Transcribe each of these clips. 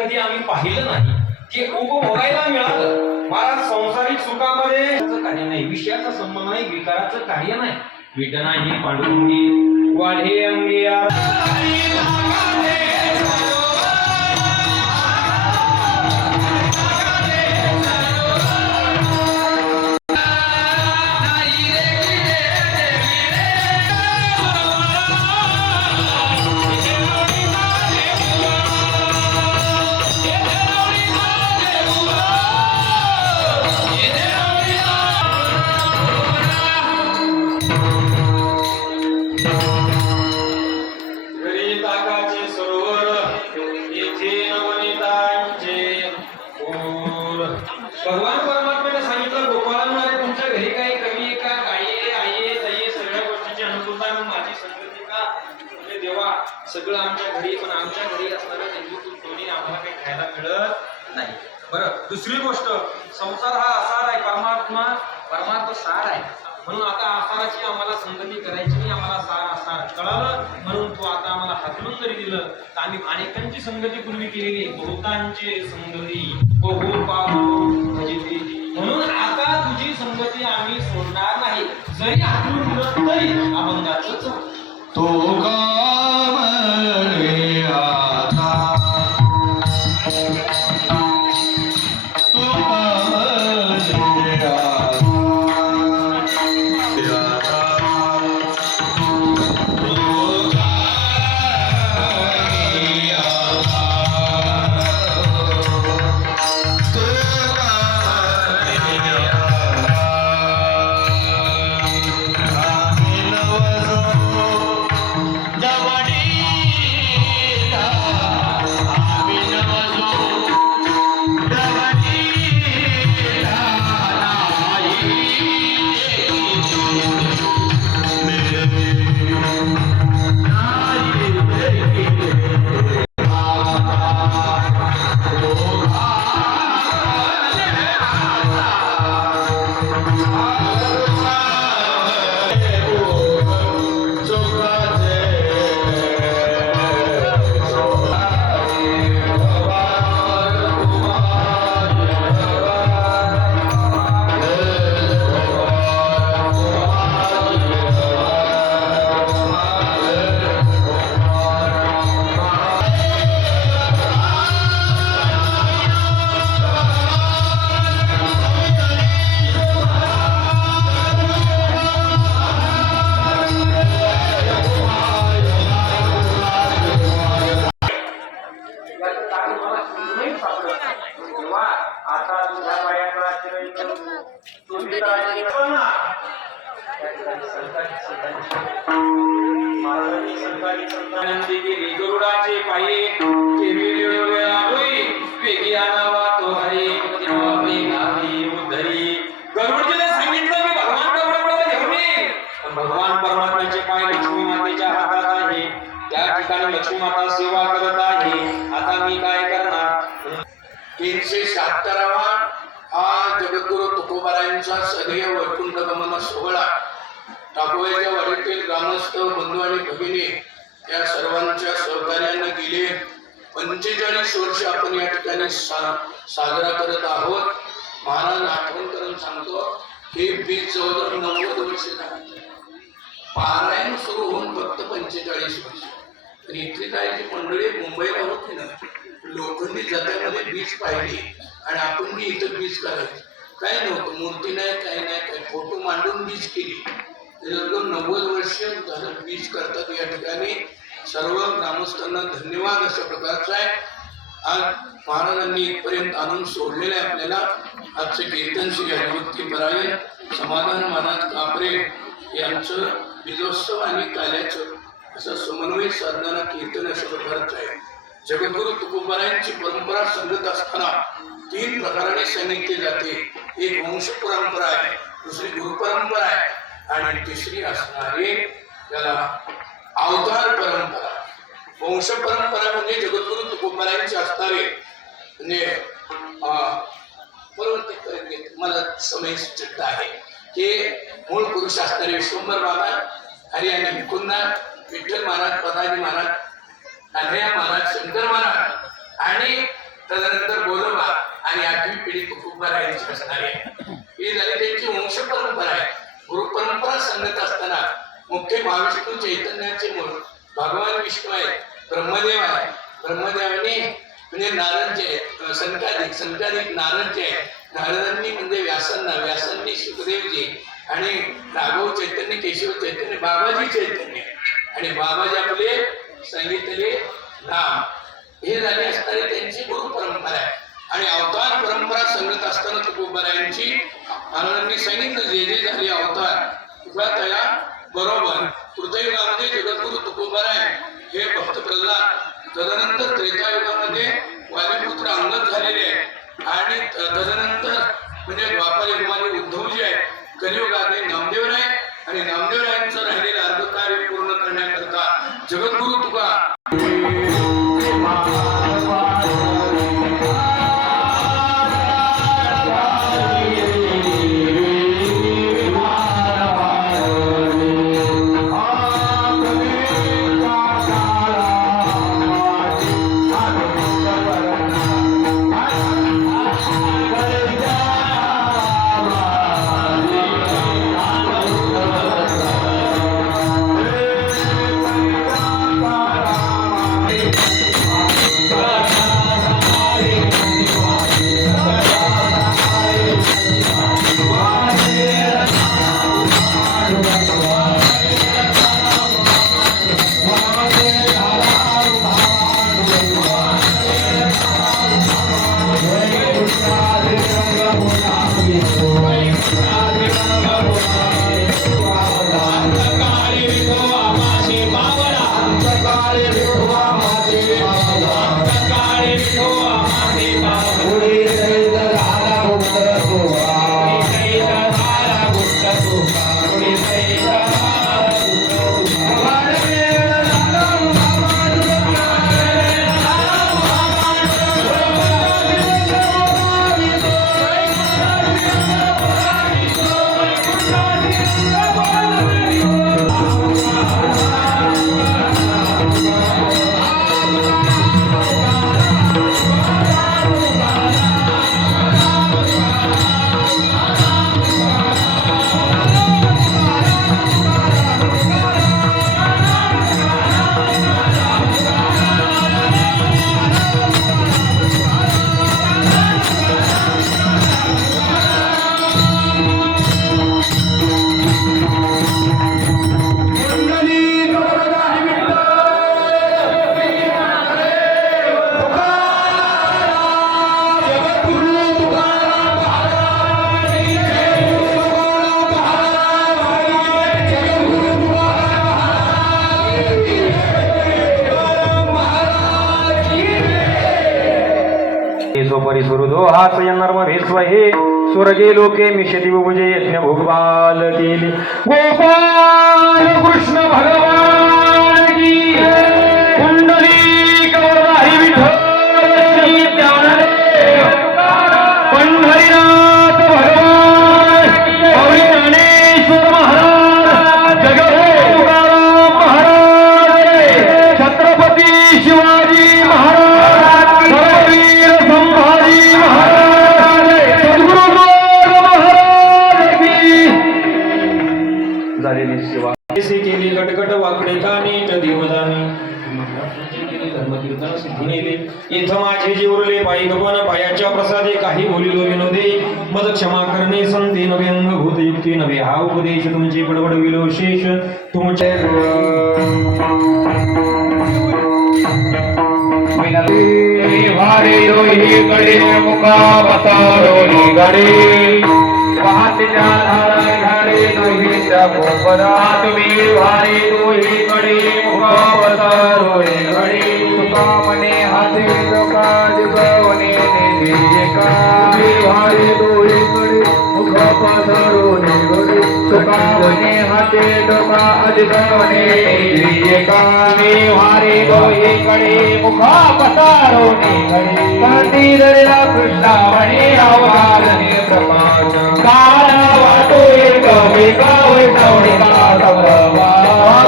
कधी आम्ही पाहिलं नाही की उपभोगायला मिळालं. महाराज संसारिक सुखामध्ये कार्य नाही, विषयाचा संबंध नाही, विकाराचं कार्य नाही. विटनाही पांडुरंगी वाढे अंगी भगवान परमात्म्याने सांगितलं, गोपाळांना तुमच्या घरी काही कमी आहे का, गायी आई ताई सगळ्या गोष्टीची अनुकूलता आहे, माझी संगती का. म्हणजे देवा सगळं आमच्या घरी, पण आमच्या घरी असणारं हिंदू दोन्ही आम्हाला काही खायला मिळत नाही. बरं, दुसरी गोष्ट, संसार हा आसार आहे, परमार्थ सार आहे. म्हणून आता आसाराची आम्हाला संगती करायची नाही, आम्हाला सार आसार कळालं. म्हणून तू आता आम्हाला हाकलून जरी दिलं तर आम्ही अनेकांची संगती पूर्वी केलेली, बहुतांची संगती बहु पाहू भजिती. म्हणून आता तुझी संगती आम्ही सोडणार नाही, जरी हाकलून दिलं तरी अभंगाच तो का म्हणे आता, तो का म्हणे आता, गरुडाचे पाये वेगी आणावा तो हरी उद्धरी. गरुडजीने सांगितलं की भगवान गरुडाकडे घेऊन ये. भगवान परमात्म्याचे पाय लक्ष्मी मातेच्या हातात आहे, त्या ठिकाणी लक्ष्मी माता सेवा करत आहे. आता मी काय करणार. 376वा हा जगद्गुरु तुकोबारायांचा सदैव वैकुंठ गमन सोहळा. टाकोळ्याच्या वाडीतील ग्रामस्थ बंधू आणि भगिनी या सर्वांच्या सहकार्याने गेले 45 वर्ष आपण या ठिकाणी साजरा करत आहोत. महाराज आठवण करून सांगतो, हे बीज जवळजवळ 90 वर्ष झाली. पारायण सुरू होऊन फक्त 45 वर्ष. तर इथली काय जी मंडळी मुंबईला होती ना, लोखंडी जत्यामध्ये बीज पाहिली आणि आपण बी इथं बीज करायचं. काय नव्हतं, मूर्ती नाही, काही नाही, काही फोटो मांडून बीज केली. 90 वर्ष झालं बीज करतात या ठिकाणी. सर्व ग्रामस्थांना धन्यवाद अशा प्रकारचा आहे. आज महाराजांनी इथपर्यंत आणून सोडलेलं आहे आपल्याला. आजचे कीर्तन श्री हरिभक्ती परायण समाधान महाराज कापरे यांचं बीजोत्सव आणि काल्याचं असं समन्वय साधणारा कीर्तन अशा प्रकारचं आहे. जगद्गुरु तुकोबारायांची परंपरा सांगत असताना 3 प्रकाराने सांगितले जाते. एक वंश परंपरा आहे, दुसरी गुरुपरंपरा आहे आणि तिसरी असणारी त्याला अवतार परंपरा. वंश परंपरा म्हणजे जगद्गुरु तुकोबारायांचे असणारे म्हणजे बरोबर मला समय चित्त आहे की मूळ पुरुष असणारे विश्वंभर बाबा, हरी आणि मुकुंदनाथ, विठ्ठल महाराज, पदाजी महाराज, कान्हैया महाराज, शंकर महाराज आणि तदनंतर गोलोबा आणि 8वी पिढी तुकोबारायांची असणारी आहे. ही झाली त्यांची वंश परंपरा आहे. गुरु परंपरा सांगत असताना मुख्य महाविष्णू चैतन्याचे मूळ भगवान विष्णू आहे, ब्रह्मदेव आहे. ब्रह्मदेवांनी म्हणजे नारद जे आहेत, संताधिक नारद जे आहेत, नारदांनी म्हणजे व्यासांना, व्यासांनी सुखदेवजी आणि राघव चैतन्य, केशव चैतन्य, बाबाजी चैतन्य आणि बाबाजी आपले सांगितलेले नाम हे झाले असणारी त्यांची गुरु परंपरा आहे. आणि अवतार परंपरा सांगत असताना तुकोबारायांची महाराजांनी सांगितलं जे जे झाले अवतार तुका तया बरोबर. कृतयुगामध्ये जगद्गुरु तुकोबाराय हे भक्त प्रल्हाद, तदनंतर त्रेतायुगामध्ये वायुपुत्र अंगद झालेले आहेत आणि तदनंतर म्हणजे द्वापर युगामध्ये उद्धवजी आहेत, कलियुगामध्ये नामदेवराय आणि नामदेवरायांचं राहिलेलं अर्धकार्य पूर्ण करण्याकरता जगद्गुरु तुका परिसुरुदो हास नर्म भेस्वहे स्वर्गे लोके मिशति बुभुजे यज्ञ भोगपाल केली. गोपाल कृष्ण भगवान की कुंडली कवरधारी विठ्ठल श्री ज्ञानदेव पंढरीनाथ भगवान गौरी ज्ञानेश्वर महाराज जगद्गुरु तुकाराम महाराज छत्रपती शिवाजी महाराज धर्मवीर संभाजी महाराज सद्गुरु महाराज की झालेली सेवा केली. गटगट वाकडे कानी देवदानी धर्मकीर्तन सिद्धी नेले. इथं माझे जे उरले पायी गगन पायाच्या प्रसादे काही बोलिलो विनोदे मद क्षमा करणे संते नवे अंगभूत युक्ती नवे हा उपदेश तुमचे बडबडविलो शेष तुमचे वारे रोही गडे मुका बसारोली गडे पहाटेच्या धारा घाडे दोहीच्या गोपरा तुम्ही वारे रोही गडे मुका बसारोली गडे तुका मने हाते डोका जिगवणे नेते एका वारे रोही गडे मुका बसारोली गडे तुका मने हाते डोका जिगवणे नेते एका वारे रोही गडे मुका बसारोली गडे मंदिरला कृष्णावणे अवतारणे प्रकाश काल वाटो एक वेगा वैष्णवणे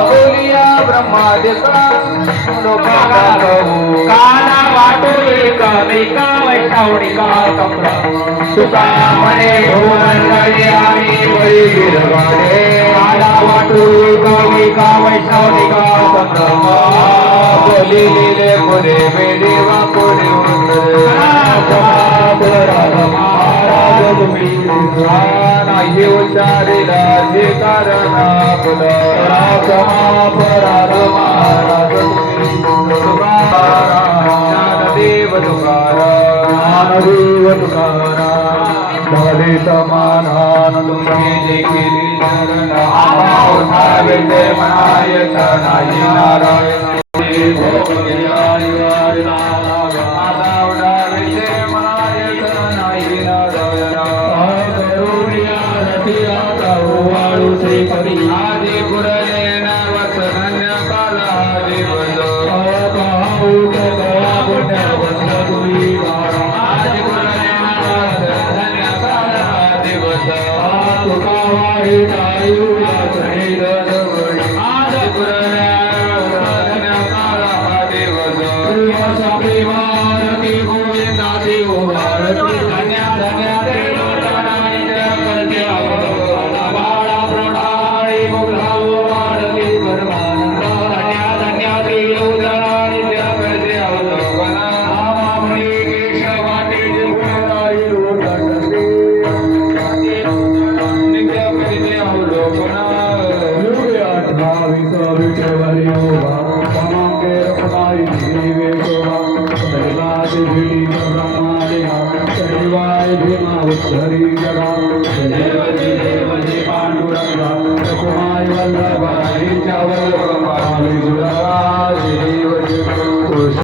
कालिया ब्रह्मादिका लोकाला काल वाटो एक वेगा वैष्णवनिका कपडा तुका म्हणे भुवनंदाजी आम्ही बळी गिरवाडे आला वाटू का वैष्णवनिका कपडा बोली लिले पुरे बेडी वापुरे महाराज तुम्ही नाही उच्चारिला हे कारण पराध महाराज तुम्ही ज्ञानदेव तुकाराम झाले समाधान तुम्ही देखील चरण उठावे ते म्हणायच नाही नारायण आदि पुरले नवस धन्य काला दिवस आदि पुरले नवस धन्य काला दिवस तुका वाईट आयु आदि पुरले धन्य काला दिवस भारती गोविंदाची भारती धन्य धन्य पांडुरंगा